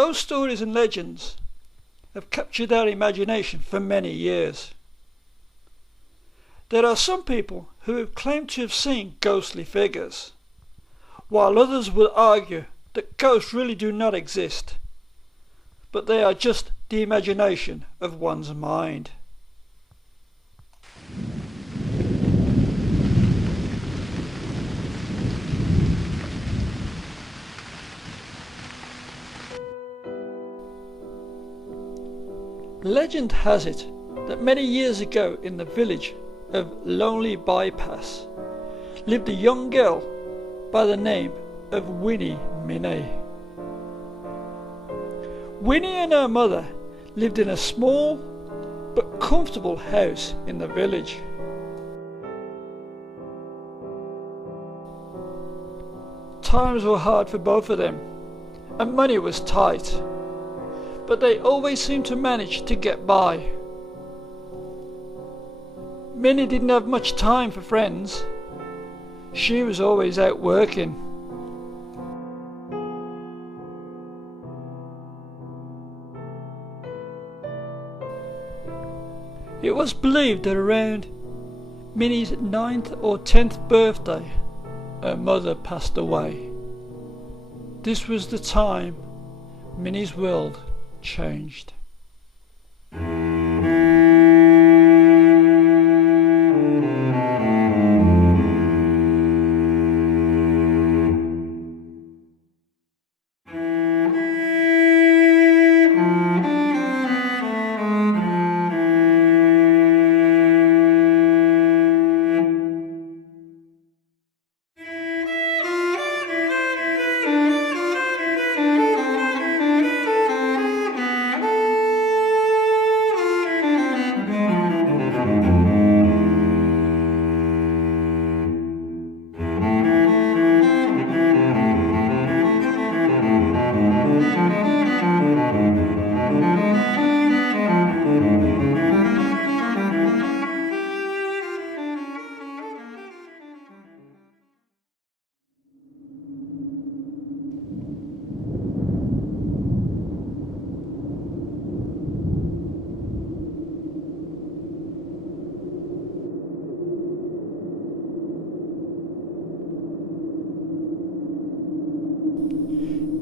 Ghost stories and legends have captured our imagination for many years. There are some people who have claimed to have seen ghostly figures, while others will argue that ghosts really do not exist, but they are just the imagination of one's mind. Legend has it that many years ago in the village of Lonely Bypass lived a young girl by the name of Winnie. Winnie and her mother lived in a small but comfortable house in the village. Times were hard for both of them and money was tight, but they always seemed to manage to get by. Minnie didn't have much time for friends. She was always out working. It was believed that around Minnie's 9th or 10th birthday, her mother passed away. This was the time Minnie's world changed.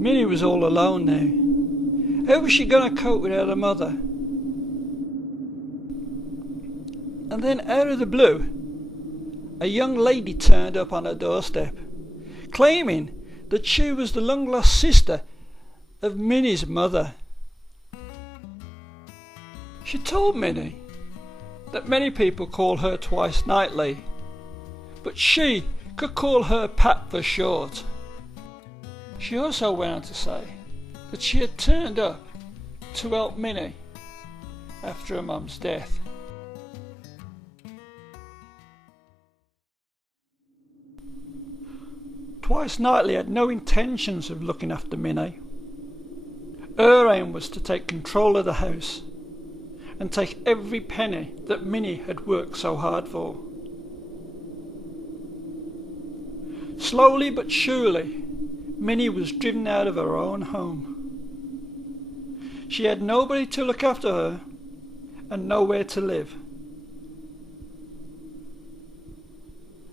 Minnie was all alone now. How was she going to cope without her mother? And then out of the blue, a young lady turned up on her doorstep, claiming that she was the long-lost sister of Minnie's mother. She told Minnie that many people call her Twice Nightly, but she could call her Pat for short. She also went on to say that she had turned up to help Minnie after her mum's death. Twice Nightly had no intentions of looking after Minnie. Her aim was to take control of the house and take every penny that Minnie had worked so hard for. Slowly but surely, Minnie was driven out of her own home. She had nobody to look after her and nowhere to live.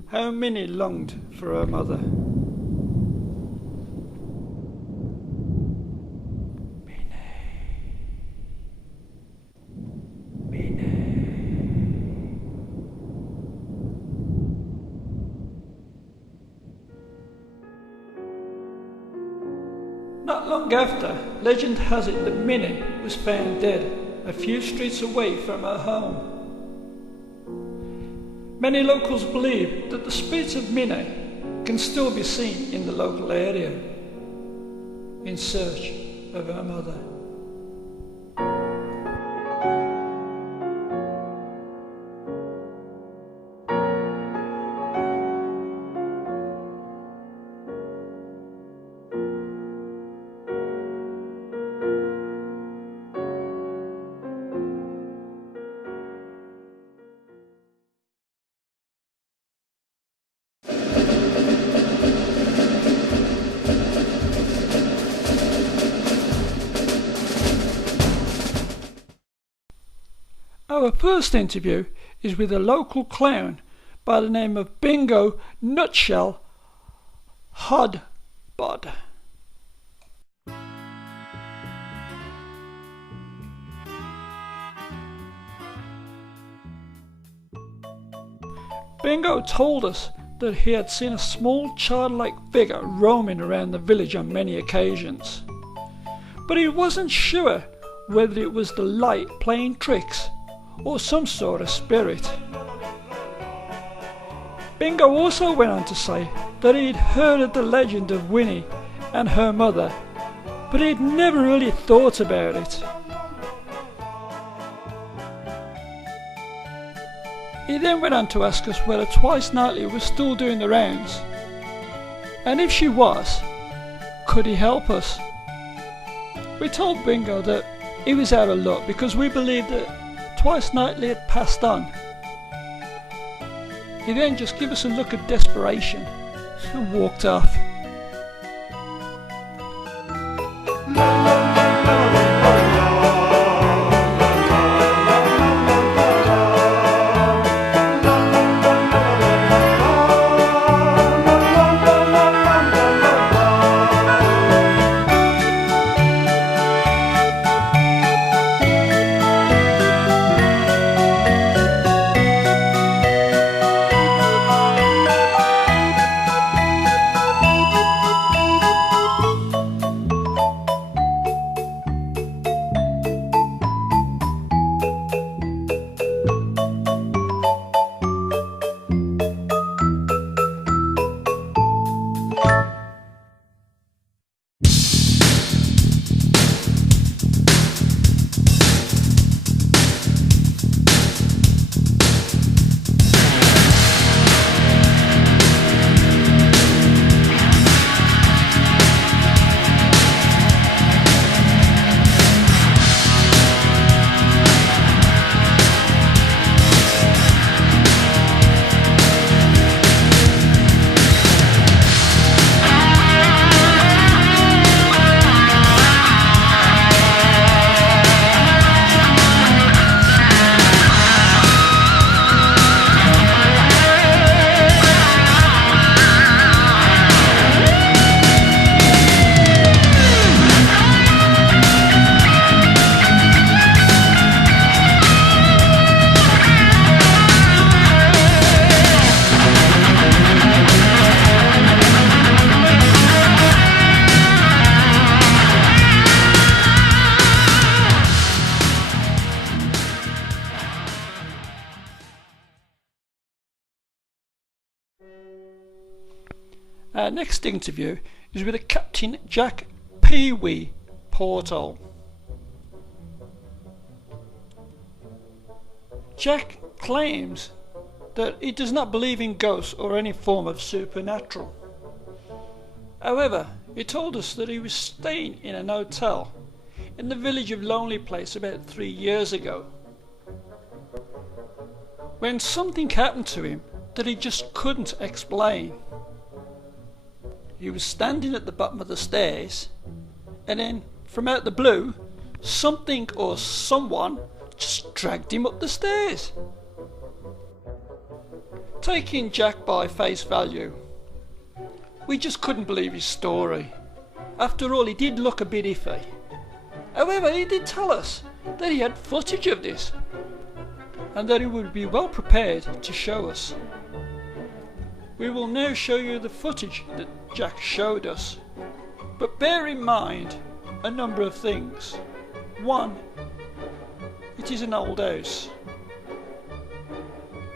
How Minnie longed for her mother. Not long after, legend has it that Minnie was found dead a few streets away from her home. Many locals believe that the spirit of Minnie can still be seen in the local area in search of her mother. Our first interview is with a local clown by the name of Bingo Nutshell Hodbod. Bingo told us that he had seen a small childlike figure roaming around the village on many occasions, but he wasn't sure whether it was the light playing tricks or some sort of spirit. Bingo also went on to say that he'd heard of the legend of Winnie and her mother, but he'd never really thought about it. He then went on to ask us whether Twice Nightly was still doing the rounds, and if she was, could he help us? We told Bingo that he was out of luck because we believed that Twice Nightly had passed on. He then just gave us a look of desperation and walked off. Our next interview is with a Captain Jack Pee-wee Portal. Jack claims that he does not believe in ghosts or any form of supernatural. However, he told us that he was staying in an hotel in the village of Lonely Place about 3 years ago, when something happened to him that he just couldn't explain. He was standing at the bottom of the stairs, and then from out the blue, something or someone just dragged him up the stairs. Taking Jack by face value, we just couldn't believe his story. After all, he did look a bit iffy. However, he did tell us that he had footage of this, and that he would be well prepared to show us. We will now show you the footage that Jack showed us, but bear in mind a number of things. 1. It is an old house.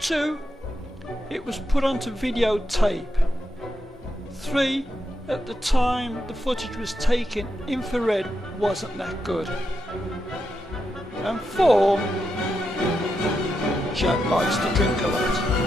2. It was put onto videotape. 3. At the time the footage was taken, infrared wasn't that good. And 4. Jack likes to drink a lot.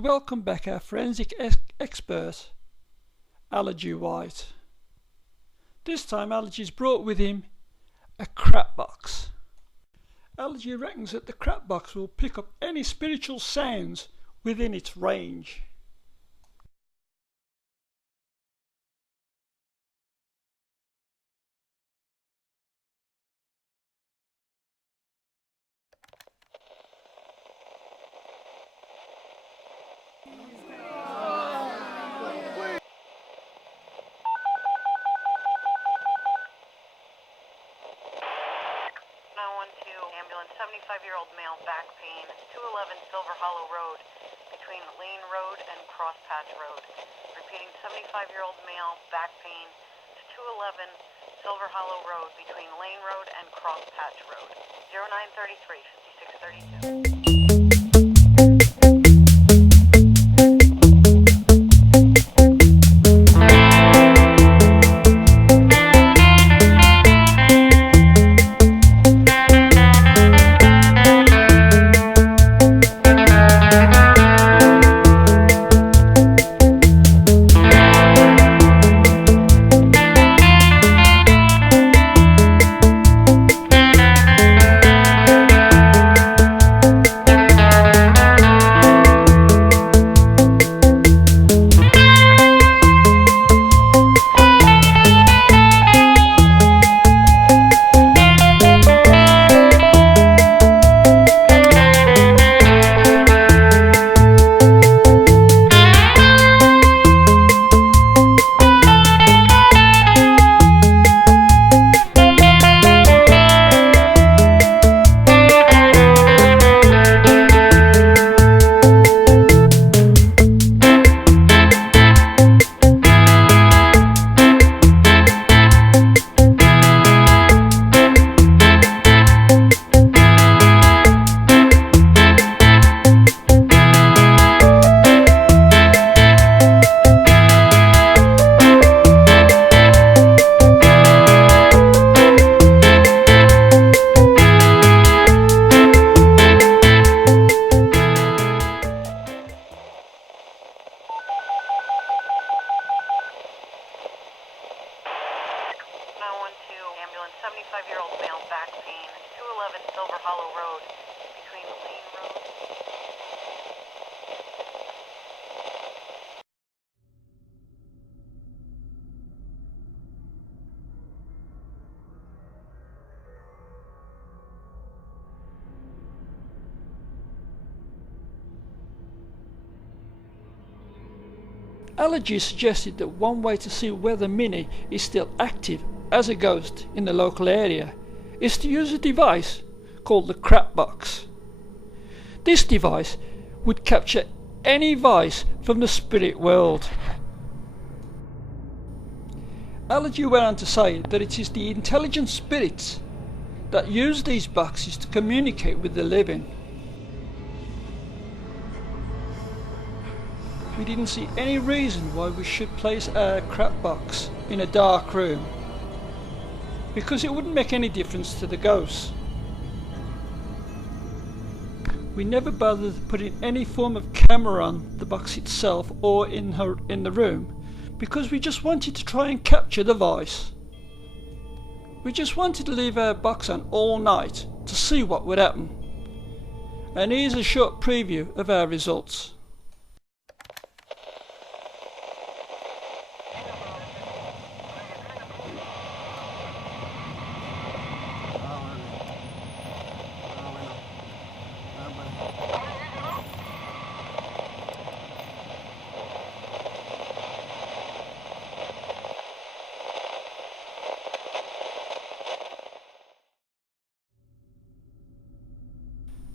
welcome back our forensic expert, Allergy White. This time Allergy's brought with him a crap box. Allergy reckons that the crap box will pick up any spiritual sounds within its range. Ambulance, 75-year-old male, back pain, 211 Silver Hollow Road, between Lane Road and Crosspatch Road. Repeating, 75-year-old male, back pain, 211 Silver Hollow Road, between Lane Road and Crosspatch Road. 0933 5632. Ambulance, 75-year-old male, back pain, 211 Silver Hollow Road, between Lane Road. Allergy suggested that one way to see whether Minnie is still active as a ghost in the local area is to use a device called the crap box. This device would capture any voice from the spirit world. Allergy went on to say that it is the intelligent spirits that use these boxes to communicate with the living. We didn't see any reason why we should place our crap box in a dark room, because it wouldn't make any difference to the ghosts. We never bothered putting any form of camera on the box itself or in the room, because we just wanted to try and capture the voice. We just wanted to leave our box on all night to see what would happen. And here's a short preview of our results.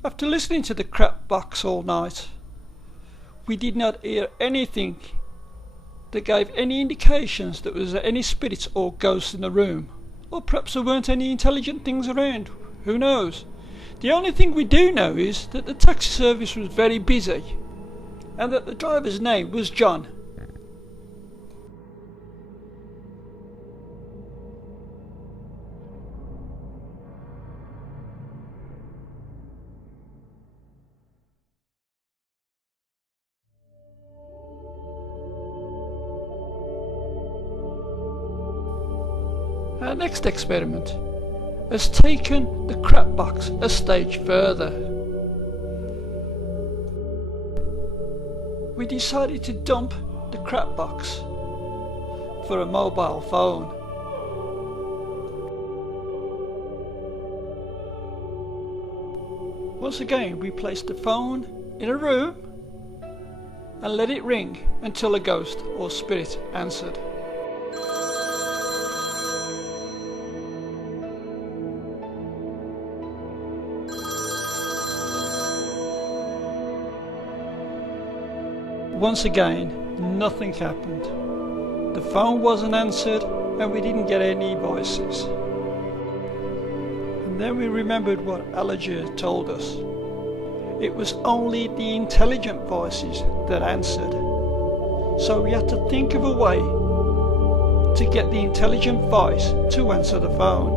After listening to the crap box all night, we did not hear anything that gave any indications that there was any spirits or ghosts in the room, or perhaps there weren't any intelligent things around. Who knows? The only thing we do know is that the taxi service was very busy and that the driver's name was John. Our next experiment has taken the crap box a stage further. We decided to dump the crap box for a mobile phone. Once again, we placed the phone in a room and let it ring until a ghost or spirit answered. Once again, nothing happened. The phone wasn't answered and we didn't get any voices. And then we remembered what Allergy had told us. It was only the intelligent voices that answered. So we had to think of a way to get the intelligent voice to answer the phone.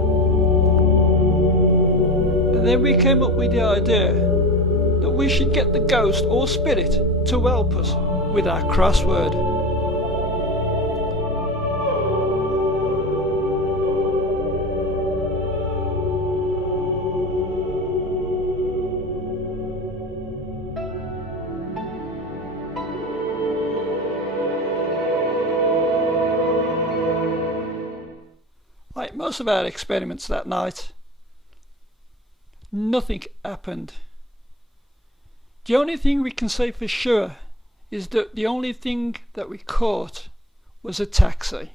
And then we came up with the idea that we should get the ghost or spirit to help us with our crossword. Like most of our experiments that night, nothing happened. The only thing we can say for sure is that the only thing that we caught was a taxi.